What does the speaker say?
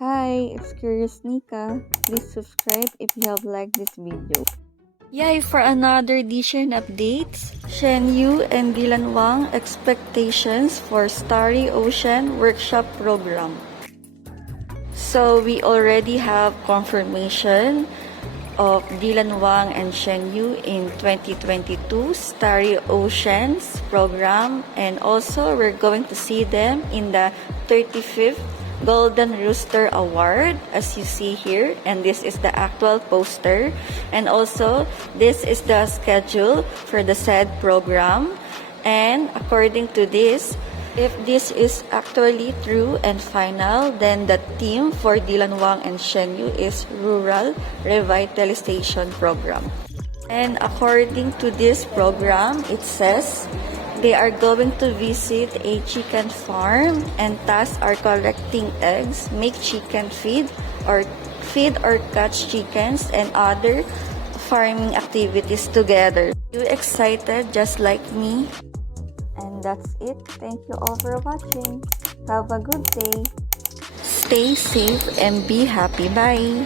Hi, it's Curious Nika. Please subscribe if you have liked this video. Yay for another dyshen updates. Shen Yu and Dylan Wang expectations for Starry Ocean workshop program. So we already have confirmation of Dylan Wang and Shen Yu in 2022 Starry Oceans program, and also we're going to see them in the 35th Golden Rooster Award, as you see here, and this is the actual poster, and also this is the schedule for the said program. And according to this, if this is actually true and final, then the theme for Dylan Wang and Shen Yu is Rural Revitalization Program. And according to this program, it says they are going to visit a chicken farm, and tasks are collecting eggs, make chicken feed or catch chickens, and other farming activities together. You excited just like me? And that's it. Thank you all for watching. Have a good day. Stay safe and be happy. Bye.